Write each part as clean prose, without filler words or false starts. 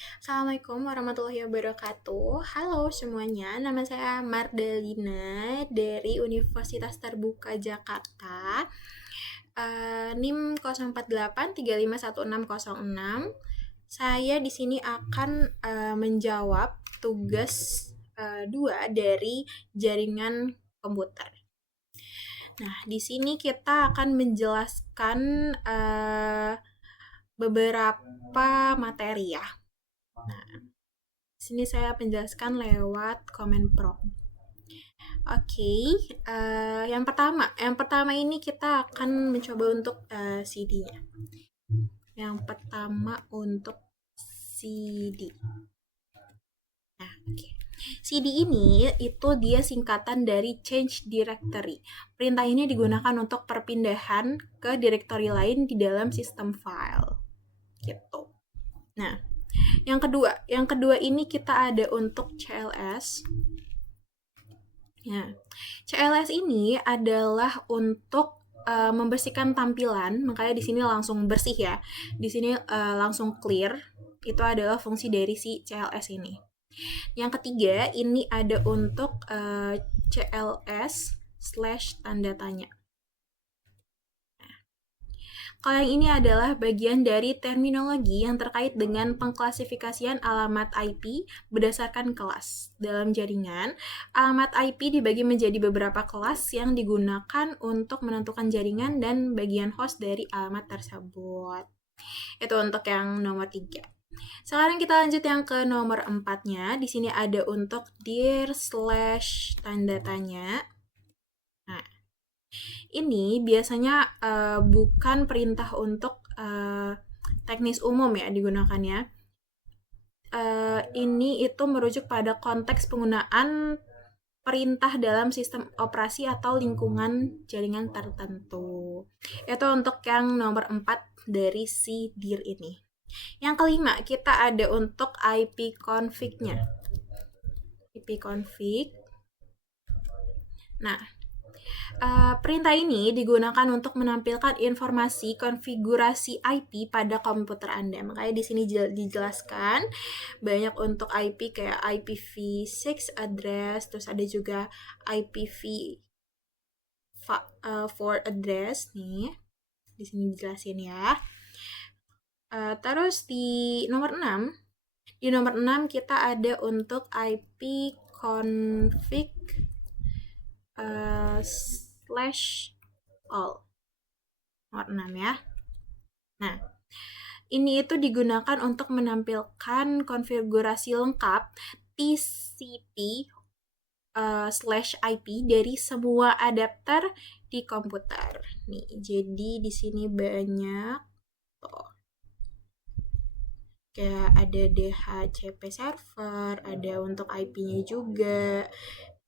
Assalamualaikum warahmatullahi wabarakatuh. Halo semuanya, nama saya Mardalina dari Universitas Terbuka Jakarta. NIM 048351606. Saya di sini akan menjawab tugas 2 dari jaringan komputer. Nah, di sini kita akan menjelaskan beberapa materi ya. Nah, di sini saya menjelaskan lewat comment prompt. Oke, yang pertama ini kita akan mencoba untuk CD-nya. Yang pertama untuk CD. Nah, oke. CD ini itu dia singkatan dari change directory. Perintah ini digunakan untuk perpindahan ke directory lain di dalam sistem file. Gitu. Nah, yang kedua ini kita ada untuk CLS. Ya, CLS ini adalah untuk membersihkan tampilan, makanya di sini langsung bersih ya. Di sini langsung clear. Itu adalah fungsi dari si CLS ini. Yang ketiga ini ada untuk CLS slash tanda tanya. Kalau yang ini adalah bagian dari terminologi yang terkait dengan pengklasifikasian alamat IP berdasarkan kelas. Dalam jaringan, alamat IP dibagi menjadi beberapa kelas yang digunakan untuk menentukan jaringan dan bagian host dari alamat tersebut. Itu untuk yang nomor 3. Sekarang kita lanjut yang ke nomor 4-nya. Di sini ada untuk dir slash tanda tanya. Nah, ini biasanya bukan perintah untuk teknis umum ya digunakannya. Ini itu merujuk pada konteks penggunaan perintah dalam sistem operasi atau lingkungan jaringan tertentu. Itu untuk yang nomor 4 dari si dir ini. Yang kelima, kita ada untuk IP config-nya. IP config. Nah, perintah ini digunakan untuk menampilkan informasi konfigurasi IP pada komputer Anda. Makanya di sini dijelaskan banyak untuk IP kayak IPv6 address, terus ada juga IPv4 address nih. Di sini dijelasin ya. Terus di nomor 6 kita ada untuk IP config slash all. Nomor 6 ya. Nah, ini itu digunakan untuk menampilkan konfigurasi lengkap TCP slash IP dari semua adapter di komputer. Nih, jadi di sini banyak tuh. Kayak ada DHCP server, ada untuk IP-nya juga.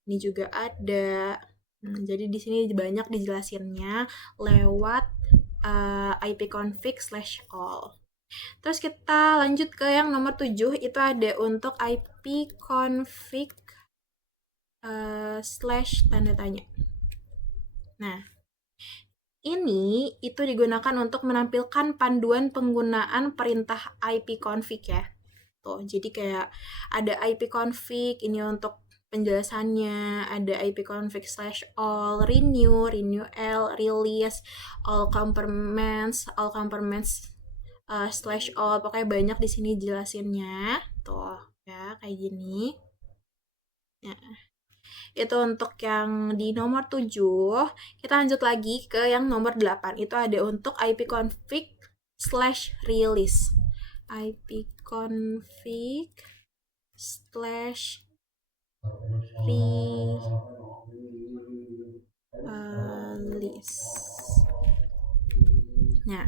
Ini juga ada. Jadi di sini banyak dijelasinnya lewat IP config slash all. Terus kita lanjut ke yang nomor 7, itu ada untuk IP config slash tanda tanya. Nah, ini itu digunakan untuk menampilkan panduan penggunaan perintah IP config ya. Tuh, jadi kayak ada IP config, ini untuk penjelasannya, ada IP config slash all, renew all, release, all compartments slash all, pokoknya banyak di sini jelasinnya. Tuh, ya, kayak gini. Ya. Itu untuk yang di nomor 7. Kita lanjut lagi ke yang nomor 8. Itu ada untuk IP config slash release. IP config slash release. Nah,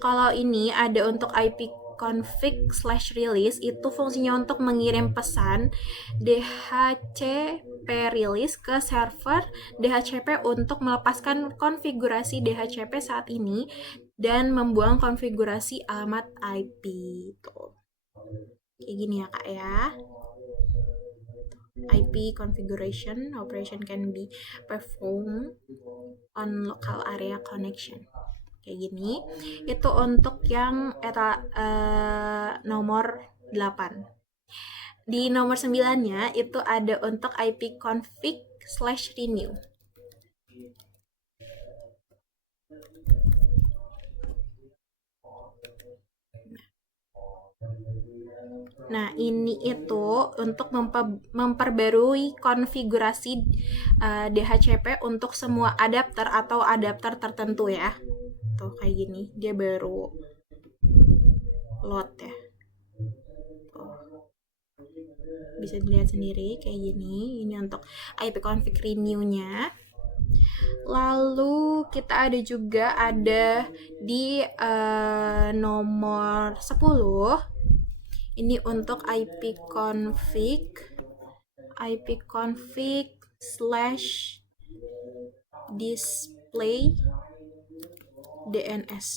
kalau ini ada untuk IP config slash release, itu fungsinya untuk mengirim pesan DHCP release ke server DHCP untuk melepaskan konfigurasi DHCP saat ini dan membuang konfigurasi alamat IP. Tuh. Kayak gini ya kak ya. IP configuration operation can be performed on local area connection. Kayak gini. Itu untuk yang nomor 8. Di nomor 9-nya itu ada untuk ipconfig/renew. Nah, ini itu untuk memperbarui konfigurasi DHCP untuk semua adapter atau adapter tertentu ya. Tuh kayak gini, dia baru load ya. Tuh. Bisa dilihat sendiri kayak gini. Ini untuk ipconfig renew-nya. Lalu kita ada juga di nomor 10. Ini untuk ipconfig/display DNS.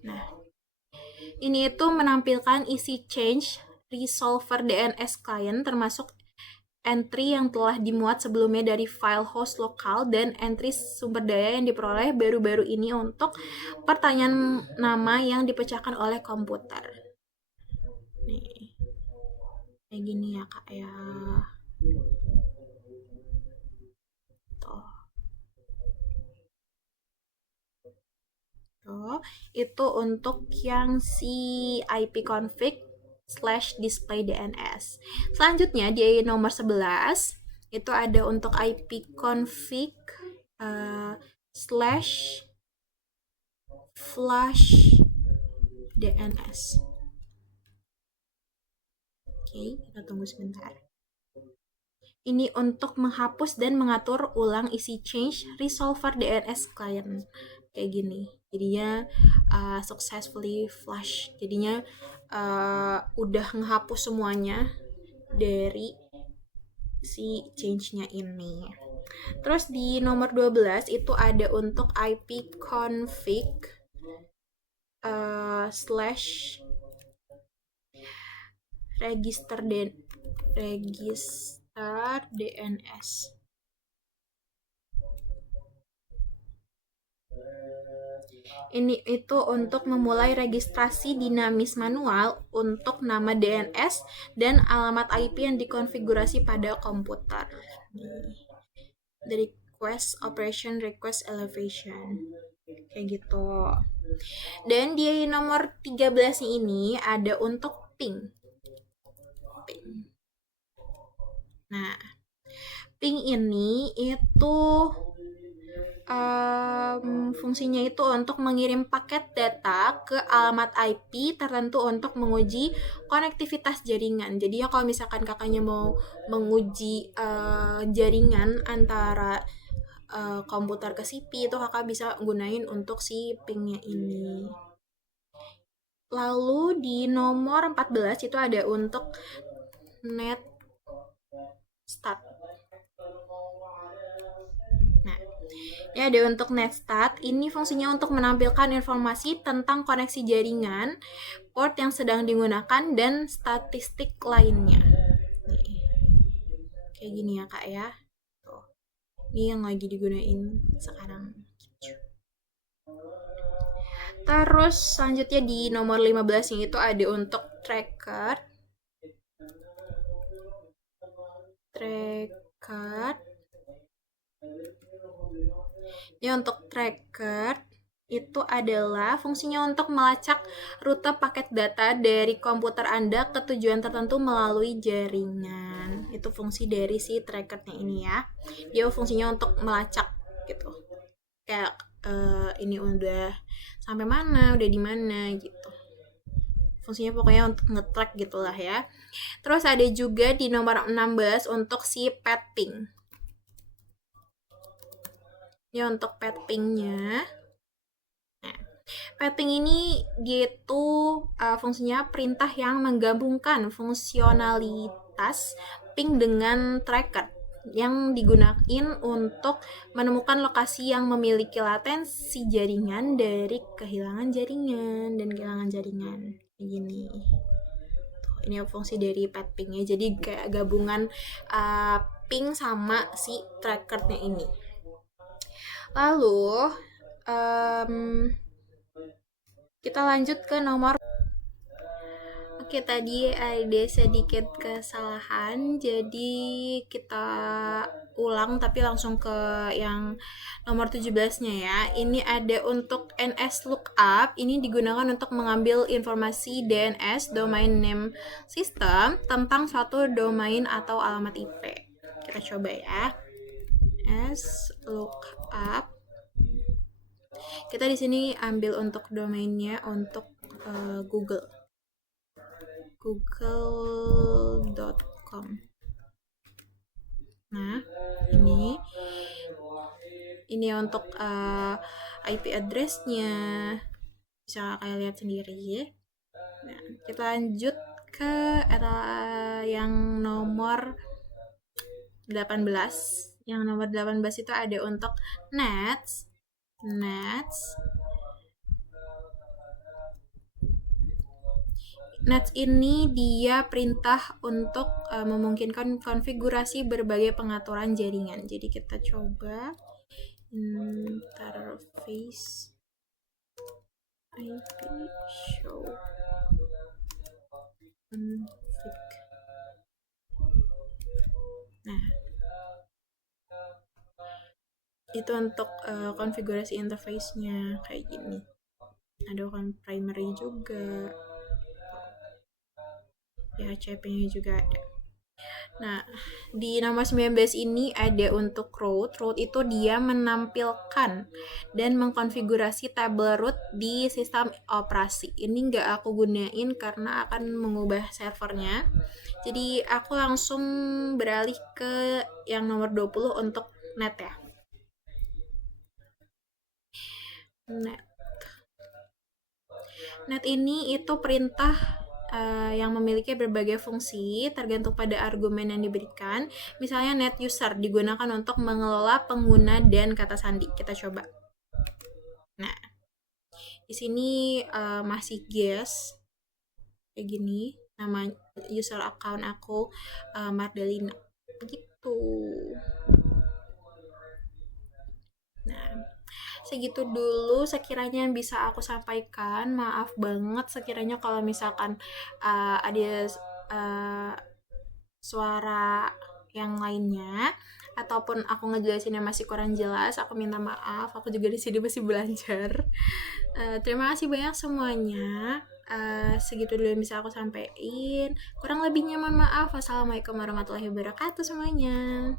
Nah, ini itu menampilkan isi change resolver DNS client termasuk entry yang telah dimuat sebelumnya dari file host lokal dan entry sumber daya yang diperoleh baru-baru ini untuk pertanyaan nama yang dipecahkan oleh komputer. Nih, kayak gini ya kak ya. Tuh. Itu untuk yang si ipconfig/display DNS. Selanjutnya di nomor 11 itu ada untuk ipconfig slash flash DNS. Oke, kita tunggu sebentar. Ini untuk menghapus dan mengatur ulang isi change resolver DNS client. Kayak gini. Jadinya successfully flush. Jadinya udah menghapus semuanya dari si change-nya ini. Terus di nomor 12 itu ada untuk ipconfig slash register DNS. Ini itu untuk memulai registrasi dinamis manual untuk nama DNS dan alamat IP yang dikonfigurasi pada komputer. Dari request operation request elevation kayak gitu. Dan di nomor 13 ini ada untuk ping. Nah, ping ini itu fungsinya itu untuk mengirim paket data ke alamat IP tertentu untuk menguji konektivitas jaringan. Jadi ya kalau misalkan kakaknya mau menguji jaringan antara komputer ke CP itu kakak bisa gunain untuk si pingnya ini. Lalu di nomor 14 itu ada untuk netstat. Nah, ini ada untuk netstat. Ini fungsinya untuk menampilkan informasi tentang koneksi jaringan, port yang sedang digunakan, dan statistik lainnya. Nih. Kayak gini ya kak ya. Tuh. Ini yang lagi digunain sekarang. Terus selanjutnya di nomor 15 yang itu ada untuk tracker. Ini untuk tracker itu adalah fungsinya untuk melacak rute paket data dari komputer Anda ke tujuan tertentu melalui jaringan. Itu fungsi dari si trackernya ini ya. Dia fungsinya untuk melacak gitu. Kayak ini udah sampai mana, udah di mana gitu. Fungsinya pokoknya untuk nge-track gitulah ya. Terus ada juga di nomor 16 untuk si ping. Ini untuk ping-nya. Nah, ping ini gitu fungsinya perintah yang menggabungkan fungsionalitas ping dengan tracker yang digunakan untuk menemukan lokasi yang memiliki latensi jaringan dari kehilangan jaringan dan kehilangan jaringan. Gini. Tuh, ini fungsi dari ping-nya. Jadi kayak gabungan ping sama si trackernya ini. Lalu kita lanjut ke nomor Oke, tadi ada sedikit kesalahan, jadi kita ulang tapi langsung ke yang nomor 17-nya ya. Ini ada untuk NS lookup, ini digunakan untuk mengambil informasi DNS, domain name system, tentang suatu domain atau alamat IP. Kita coba ya. NS lookup. Kita di sini ambil untuk domainnya untuk Google. google.com. Nah, ini untuk IP address-nya. Bisa kalian lihat sendiri. Nah, kita lanjut ke yang nomor 18. Yang nomor 18 itu ada untuk nets. Nets ini dia perintah untuk memungkinkan konfigurasi berbagai pengaturan jaringan. Jadi kita coba interface IP show config. Nah, itu untuk konfigurasi interface-nya kayak gini. Ada kan primary juga. PHP-nya juga ada. Nah, di nomor 19 ini ada untuk root. Root itu dia menampilkan dan mengkonfigurasi tabel root di sistem operasi. Ini nggak aku gunain karena akan mengubah servernya. Jadi aku langsung beralih ke yang nomor 20 untuk net ya. Net ini itu perintah yang memiliki berbagai fungsi tergantung pada argumen yang diberikan. Misalnya net user digunakan untuk mengelola pengguna dan kata sandi. Kita coba. Nah, di sini masih guess kayak gini. Nama user account aku Mardalina. Begitu. Nah, segitu dulu sekiranya yang bisa aku sampaikan. Maaf banget sekiranya kalau misalkan ada suara yang lainnya ataupun aku ngejelasinnya masih kurang jelas, aku minta maaf. Aku juga di sini masih belajar. Terima kasih banyak semuanya. Segitu dulu yang bisa aku sampaikan. Kurang lebihnya mohon maaf. Wassalamualaikum warahmatullahi wabarakatuh semuanya.